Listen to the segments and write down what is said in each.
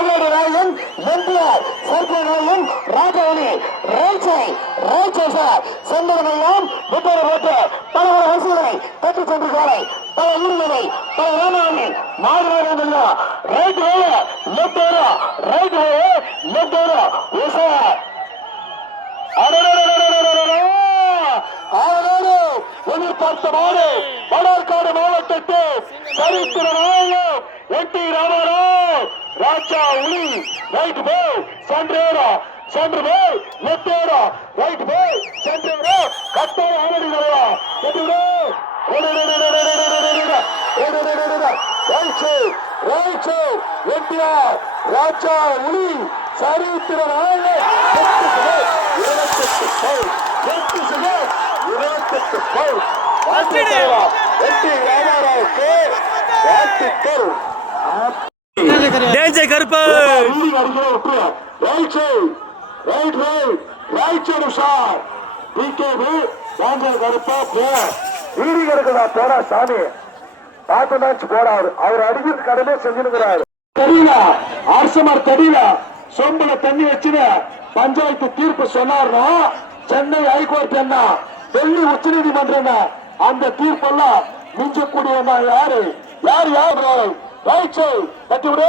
மதுரை ராயன் எம்ஜிஆர் சர்க்கரையும் ராஜவணி ரைச்சை ரைச்சை சார் செந்தனையும் விட்டோடு போட்டு பல வசதிகளை பெற்று சென்றிருக்கிறாரை பல ஊர்களை பல ராமாயணன் மாறுவார்கள் ரைட் வேல லெப்ட் வேல ரைட் வேல லெப்ட் வேல சார் எதிர்பார்த்தமாறு மணற்காடு மாவட்டத்தில் சரித்திர நாயகம் எட்டி ராமராவ் ராஜா உளி ரைட் போய் சென்றேரா சென்று போய் லெப்டேரா ரைட் போய் சென்றேரா கட்டோடு ஆனடிகளா என்டிஆர் ராஜா உளி சரித்திர நாயகம் 28 கருப்பு சாமி பார்த்து போறாரு அவர் அடிக்கிற கடமை செஞ்சிருக்கிறாரு தெரியல அரசமர் தெரியல சொம்புல தண்ணி வச்சுன பஞ்சாயத்து தீர்ப்பு சொன்னார்னா சென்னை ஹைகோர்ட் என்ன டெல்லி உச்ச நீதிமன்றம் அந்த தீர்ப்பெல்லாம் மிஞ்சக்கூடிய யாரு யார் யார் கட்டிவிடு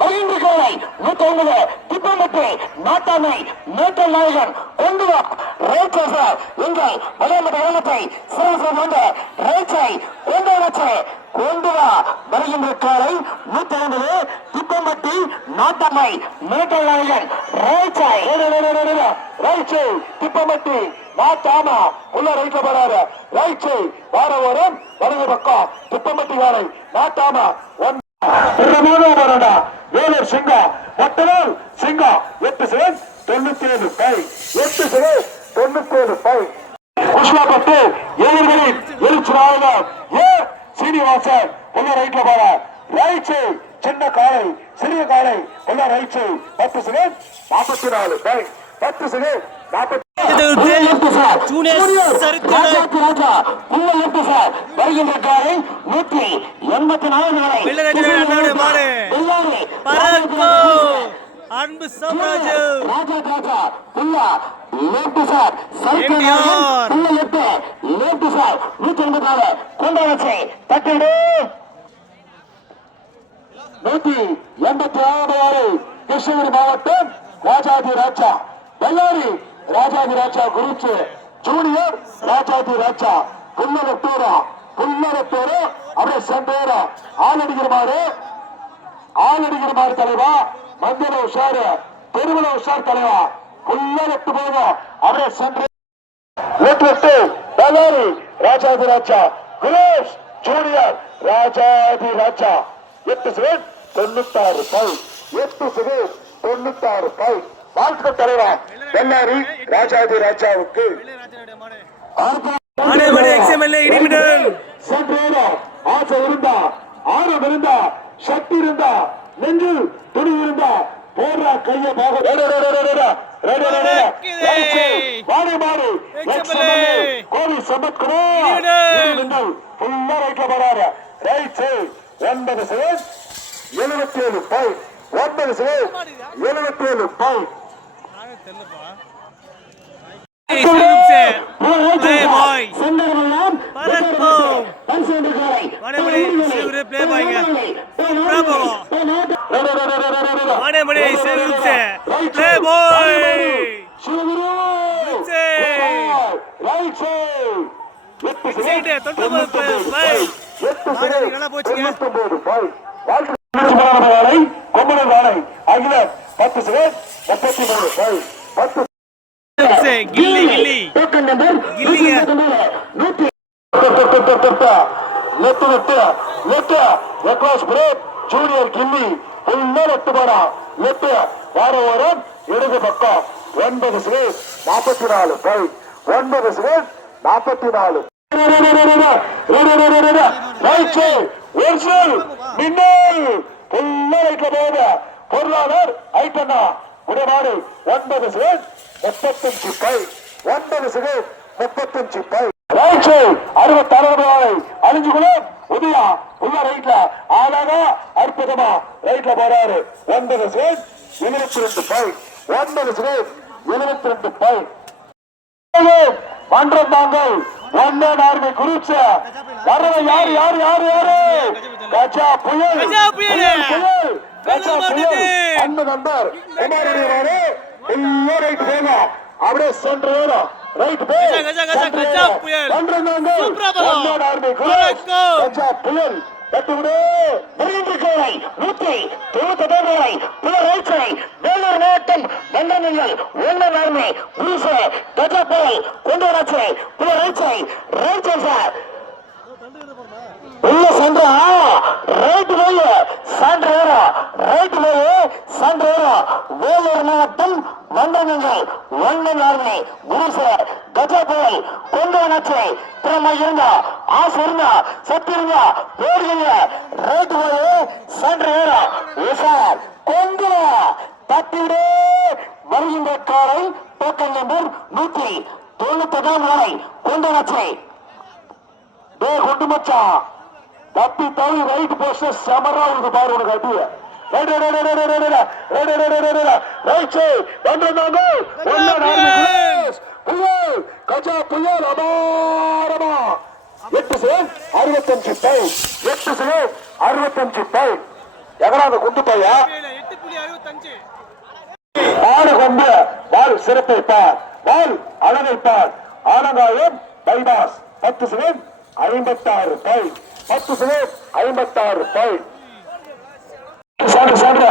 பகிர்ந்துகளை 150 திப்பமட்டு நாட்டாமை மேட்டல் நாயகன் கொண்டு வா ரேச்சா எங்கள் வளையமட்ட இளமத்தை சிறப்பு வந்த ரேச்சை கொண்டு வச்சு கொண்டு வா வருகின்ற காலை 150 திப்பமட்டி நாட்டாமை மேட்டல் நாயகன் ரேச்சை ரைச்சை திப்பமட்டி நாட்டாமா உள்ள ரைட்ல போறாரு ரைச்சை வார வாரம் வலது பக்கம் திப்பமட்டி வாரை நாட்டாமா வேலூர் சிங்கம் மொத்தனால் சிங்கம் 8 செகண்ட் 97 பை 8 செகண்ட் 97 பை புஷ்பாபட்டு ஏழர்களின் எழுச்சி நாயகம் சீனிவாசன் உள்ள ரைட்ல போற ரைட்சு சின்ன காலை சிறிய காலை உள்ள ரைட்சு 10 செகண்ட் 44 பை 10 செகண்ட் 40 வருகின்ற காரை 184 அன்பு சாம்ராஜ்யம் ராஜா புல்லா left sir MGR left sir 184 கொண்டு வச்சு தட்டிடு 186 கிருஷ்ணகிரி மாவட்டம் ராஜாதி ராஜா பெல்லாரி ராஜாதி ராஜா குருச்சு ஜூனியர் ராஜாதி ராஜா புல்லரத்தூரா அப்படியே சென்றேரா ஆளடிக்கிற மாதிரி தலைவா மந்திர உஷாரு பெருமள உஷார் தலைவா புல்லரத்து போகும் அப்படியே சென்று பெல்லாரி ராஜாதி ராஜா குலேஷ் junior Rajathi Raja 8 second 96 by 8 second 96 by வாழ்க்கை தலைவா பெல்லாரி ராஜாதி ராஜாவுக்கு ஆசை இருந்தா ஆர்வம் இருந்தா சக்தி இருந்தா நெஞ்சு துணி இருந்தா போடுறா கைய கோவில் சம்பத்குமார் ரைட்ல போறாரு right 9 second 77 by 9 second 77 by junior Ghilli வாரம் இடது பக்கம் 9 செகண்ட் 44 பை 9 செகண்ட் 44 பொருளாளர் ஐட்டனா உடனாடு 9 செகண்ட் 35 பை 9 செகண்ட் 35 பை 66 அழிஞ்சுக்குள்ள உதயா உள்ள ரைட்ல ஆளாக அற்புத வேகமா ரைட்ல போறாரு 9 செகண்ட் 72 பாயிண்ட் 9 செகண்ட் 72 பாயிண்ட் மன்றம் தாங்கள் ஒன்னன் ஆர்மி குறிச்ச வரவ யாரு யாரு யாரு யாரு கஜா புயல் கஜா புயல் அந்த நம்பர் குமாரடியாரு ரைட் போங்க அப்படியே சென்று வரும் ரைட் போ கஜா புயல் மன்றம் தாங்கள் ஒன்னன் ஆர்மி குறிச்ச கஜா புயல் தட்டுவிடு 193 புலரைச்சை வேலூர் மாவட்டம் மன்னர்கள் ஒன்னன் ஆர்மி குருசு கஜா புயல் கொண்டு வராச்சு புலரைச்சை ரைட் சார் உள்ள சென்றா ரைட் போய் சான்று ரைட் போய் சான்று வேலூர் மாவட்டம் மன்னர்கள் ஒன்னன் ஆர்மி குருசு கஜா புயல் கொண்டு வராச்சு திறமை இருந்தா ஆசை இருந்தா சத்து இருந்தா போடுங்க ரைட் போய் சான்று உஷார் கொண்டு தட்டிவிடு வருகின்ற காரை டோக்கன் நம்பர் 191 வரை கொண்டு வராச்சு கொண்டு மச்சா தப்பி தவி ரைட் போஸ்ட் சமரா இருக்கு பாரு உனக்கு அடிய கஜா புயல் அபாரமா 8 செகண்ட் 65 பாயிண்ட் 8 செகண்ட் 65 பாயிண்ட் எங்கடா அந்த குண்டு பையா 8.65 பாடு கொண்டு பால் சிறப்பை பார் பால் அழகை பார் ஆனங்காயம் bypass 10 second 56 point 10 second 56 point சான்று சான்று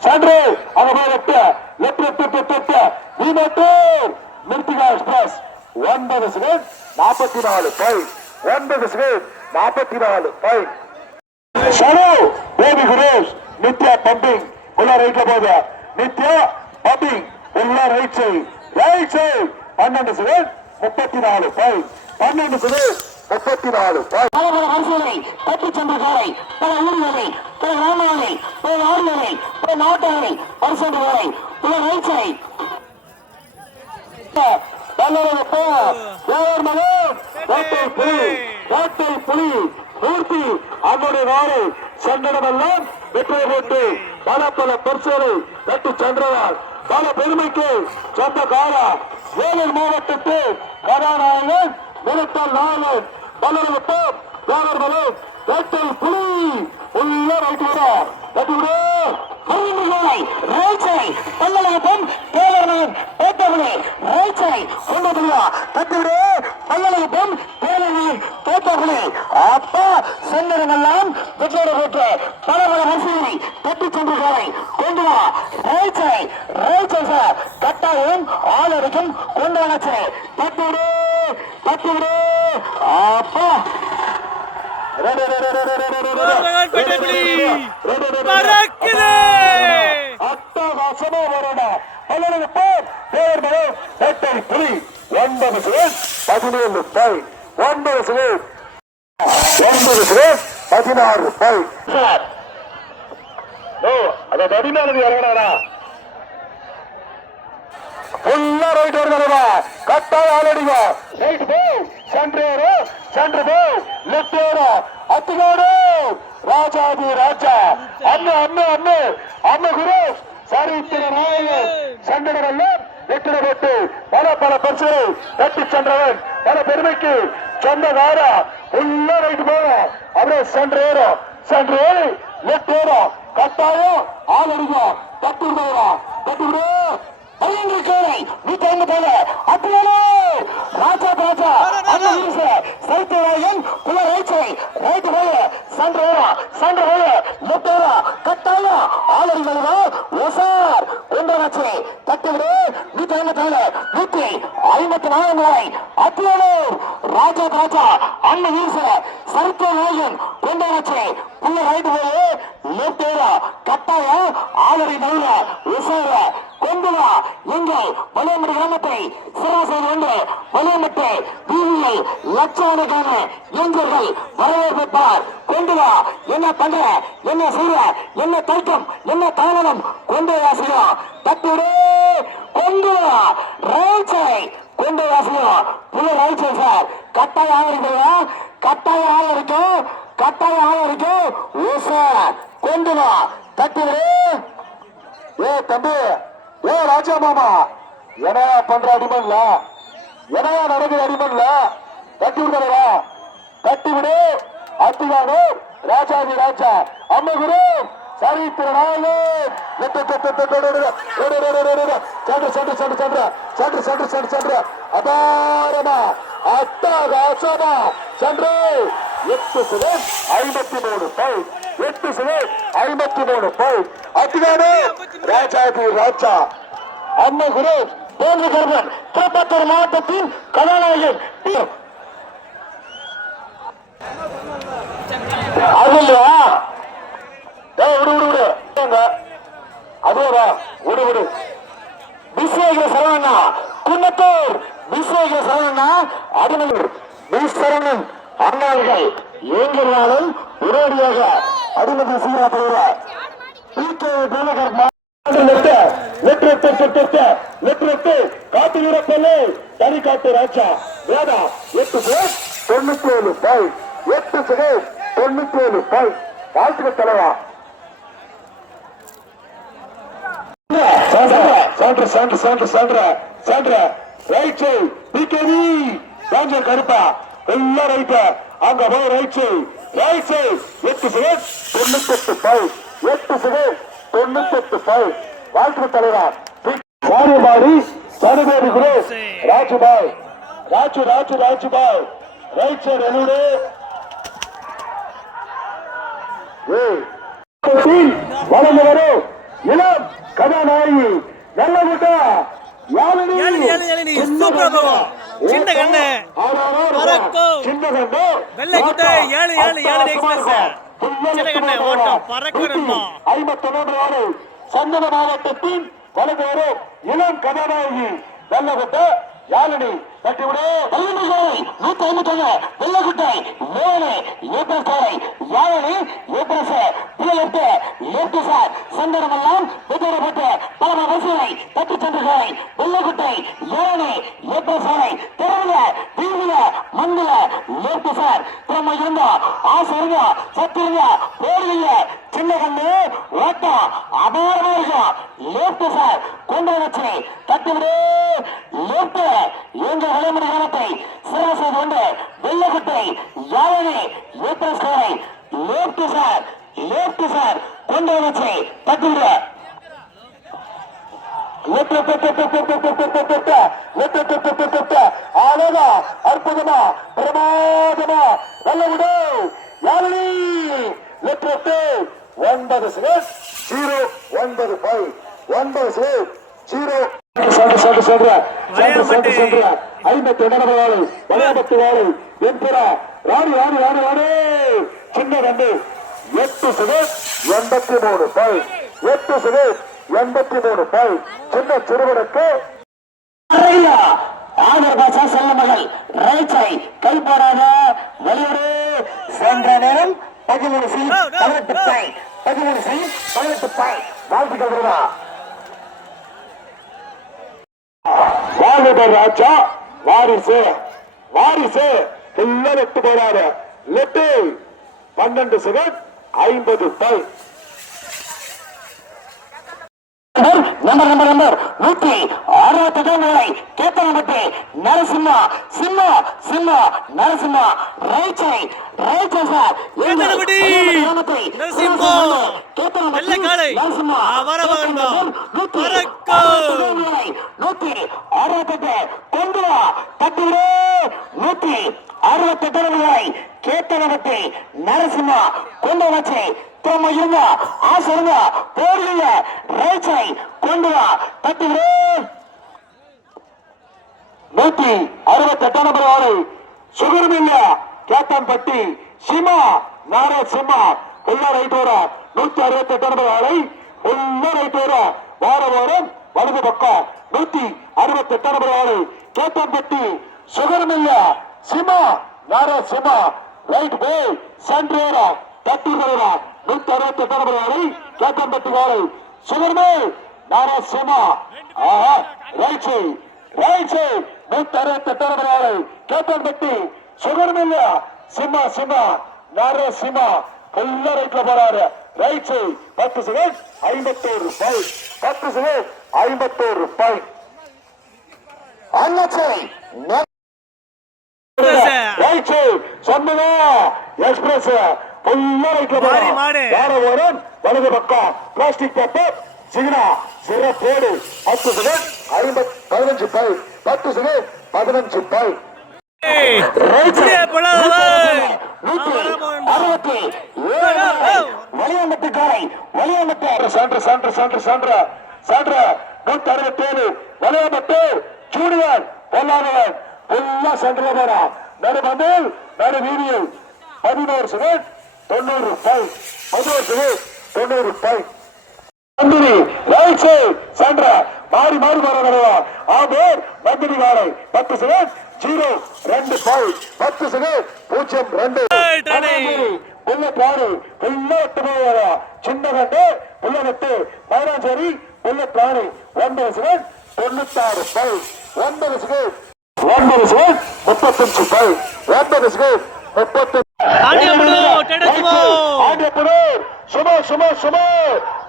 சான்று அங்க போய் left Mirthika express 9 second 44 point 9 second 44 point Sanu baby Kuresh Nithya pumping உள்ள ரைட்ல போகுது நித்யா பம்பிங் உள்ள right side 12 second 34 point 12 second 34 point பல அரசுகளை பட்டு சென்ற காலை பல ஊர்களை பல கிராமங்களை பல ஆறுகளை பல நாட்டுகளை பரிசென்ற காலை பல ரைட்ஸை புலி பூர்த்தி அவருடைய நாடு சங்கடமெல்லாம் வெற்றி போட்டு பல பல பரிசுகளை கட்டி சென்றவர் பல பெருமைக்கு சொந்தக்காரா வேலூர் மாவட்டத்து கதாநாயகன் மிரட்டல் நாயகன் பல்லவப்பம் வேலர்மலை வேட்டை புலி உள்ள ரைட் கட்டிவிடு ரைட்ஸை பல்லவப்பம் தேவரன் பேட்டவனே ரைட்ஸை கொண்டதுவா கட்டிவிடு பல்லவப்பம் தேவரன் பேட்டவனே அப்பா சென்னரெல்லாம் வெற்றோடு போட்டு பல பல அரசுகளை கட்டி சென்ற காலை கொண்டு வா ரைட்ஸை சார் கட்டாயம் ஆளடிக்கும் கொண்டு வச்சு கட்டிவிடு அப்பா அட்டகாசமா வரணும் 9 second 17 point 9 second 16 point sir அத தடிமானது இறங்கடா ஃபுல்லா ரைட் வருகிறதா கட்டாய ஆளடிங்க ரைட் போ சென்டர் போ லெஃப்ட் ஏரோ அத்துகோடு ராஜாதி ராஜா அண்ணு குரு சரித்திர நாயகன் சங்கடமெல்லாம் வெற்றிட போட்டு பல பல பரிசுகளை கட்டி சென்றவன் பல பெருமைக்கு சொந்தக்காரா ஃபுல்லா ரைட் போகும் அப்படியே சென்டர் ஏறி லெஃப்ட் ஏரோ கட்டாயம் ஆளடிங்க கட்டிவிடு ராஜா சைத்தராயன் புல ரைச்சை ரைட் போய சண்டை கட்டாயம் ஆளறிவா ஒசார் கொண்டு வச்சு தட்டுவிடு 154 அத்தியானூர் ராஜா அண்ணன் வீச சைத்தராயன் கொண்டு வச்சு புல ரைட் போய லெப்ட் கட்டாயம் ஆளறி நல்ல ஒசார கொண்டு வா எங்கள் வலியம்படி கிராமத்தை சிறாசையில் கொண்டு வலியம்பட்டு வீதியை லட்சக்கணக்கான இளைஞர்கள் வரவேற்பார் கொண்டு வா என்ன பண்ற என்ன செய்ய என்ன தர்க்கம் என்ன தாமதம் கொண்டு வாசிக்கிறோம் தட்டுவிடு கொண்டு வா ரைட்ஸை கொண்டு வாசிக்கிறோம் புது ரைட்ஸை சார் கட்டாயம் ஆக இருக்கிறதா கட்டாயம் ஆக இருக்கும் கட்டாயம் இருக்கு கொண்டு வா தட்டி ஏ தம்பி, ஏ ராஜா மாமா, என்ன பண்ற அடிமன்ல, என்ன நடக்குது அடிமன்ல, தட்டி விடுறா, தட்டி விடு. அத்திகானு ராஜாதி ராஜா அம்மகுரு சரித்திரனாக அபாரமா அட்டாகாசமா சென்று 8 பை 8 பை அத்திகானு ராஜாதி ராஜா அம்மகுரு தோன்றுகிறவன் திருப்பத்தூர் மாவட்டத்தின் கதாநாயகன் அதுவா விடு விஸ்வேகர சரவணா குன்னத்தூர் விஸ்வேகர சரவணா அடிமையூர் விஸ்வரன் அண்ணார்கள் எங்கிருந்தாலும் உடனடியாக அடிமதி சீராக காட்டுகிறப்பல்லே தனிக்காட்டு ராஜா வேதா 8 பை 97 பை வாழ்த்துக்கள் தலைவா. கருப்பா எல்லாம் ரைட்டா அங்க போய் ரைட் சைட் 98 பை 98 பை வாழ்த்துக்கள் தலைவா. வாரியமாடி சனுபேரி குரு ராஜுபாய் ராஜுபாய் ரைட் சைடு எழுடு வளர்ந்து வரும் இளம் கதாநாயகி நல்ல சின்ன கண்ணு வெள்ளை குட்டை 7 எக்ஸ்பிரஸ் சின்ன கண்ணு ஓட்டம் பறக்கணும். 51 சந்தன மாவட்டத்தின் வளர்ந்து வரும் இளம் கதாநாயகி நல்ல குட்டை யாழினி தட்டிவிடு 151 வெள்ளக்குட்டை 7 ஏப்ரல் சாலை யாழினி ஏப்ரல் சார் சந்தனமெல்லாம் விதரப்பட்டு பல வசூலை தட்டி சென்றுகளை வெள்ளக்குட்டை 7 ஏப்ரல் சாலை திறவுல வீதியில மண்ணில ஏற்று சார் திறமை இருந்தா ஆசைங்க சத்திருங்க போடுவீங்க சின்ன கண்ணு ஓட்டம் அபாரமா இருக்கும் லேப்ட் சார் கொண்டு வச்சு தட்டிவிடு லேப்ட் எங்க விளையாட்டு காலத்தை சிறப்பு செய்து கொண்டு வெள்ளக்குட்டை யாழனி ஏப்ரல் சாலை லேப்ட் சார் கொண்டு வச்சு தட்டிவிடு அழகா அற்புதமா பிரமாதமா நல்ல விடு யாழினி 9 செகண்ட் 09 பை 9 செகண்ட் சின்ன கண்டு 8 செகண்ட் 83 பை 8 செகண்ட் 83 பை சின்ன சிறுவனுக்கு ஆதரபாசா செல்லமகள் ரைச்சை கைப்படாத வெளியூடு சென்ற நேரம் 13 பை வாழ்த்துக்கள் வாலிபர் ராஜா வாரிசு எல்லாம் எட்டு போறாரு லெட்டு 12 செகண்ட் 50 பை நம்பர் 168 வேலை கேத்தனப்பட்டு நரசிம்மா ரைச்சை சார் வெள்ளை காளை வர வேண்டும் 168 கொண்டு வா தட்டிவிடு 168 வேலை கேத்தனப்பட்டு நரசிம்மா கொண்டு வச்சு தம்ம இருந்தா ஆசை இருந்தா போடுவீங்க ரைச்சை கொண்டு வா தட்டிவிடு 168 நம்பர் ஆளு சுகர்மில்ல கேத்தன்பட்டி சிமா நாரசிம்மா எல்லாம் ரைட் வர 168 நம்பர் ஆளை எல்லாம் ரைட் வர வாரம் வலது பக்கம் 168 நம்பர் ஆளு கேத்தன்பட்டி சுகர்மில்ல சிமா நாரசிம்மா ரைட் பே சென்ட்ரேரா தட்டி வருவா 168 நம்பர் ஆளை கேத்தன்பட்டி ஆளை சுகர்மில் நாரசிம்மா ரைட் சைட் 168 நம்பர் ஆளை கேத்தன்பட்டி சுகர்மில்ல சிம்மா நரசிம்மா கொல்ல ரைட்ல போறாரு. ரைட் சைடு 10 செகண்ட் 51 ரூபாய். 10 செகண்ட் 51 ரூபாய். அண்ணாச்சி ரைட் சைடு சொன்னதா எக்ஸ்பிரஸ் கொல்ல ரைட்ல போறாரு. வேற ஓரம் வலது பக்கம் பிளாஸ்டிக் பேப்பர் சிக்னா சிறப்போடு 10 செகண்ட் 15 பாய். 10 செகண்ட் 15 பாய். ஜூனியர் பொல்லாதவன் ஃபுல்லா சென்டர்ல போறான். நடு பந்தில் நடு வீதியில் 11 செகண்ட் 90 ரூபாய். 11 செகண்ட் 90 ரூபாய். மந்திரி ரைட் சைடு சென்டர் மாறி மாறி வர ஆபேர் மந்திரி காலை 10 செகண்ட் 0-2 பாய். 10 செகண்ட் 0-2. புள்ள பிளானு புள்ள எட்டு சின்ன கண்டு புள்ள நட்டு மயிலாச்சேரி புள்ள பிளானு 9 செகண்ட் 96 பாய். 9 செகண்ட் 35 பாய். 9 செகண்ட் 35. சும்மா சும்மா சும்மா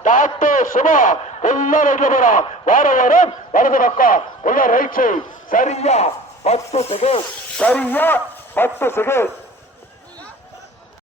டாக்டர் சும்மா உள்ள ரைட்ல போறான். வார வாரம் வலது பக்கம் உள்ள ரைட் சைடு சரியா 10 செகண்ட். சரியா 10 செகண்ட்.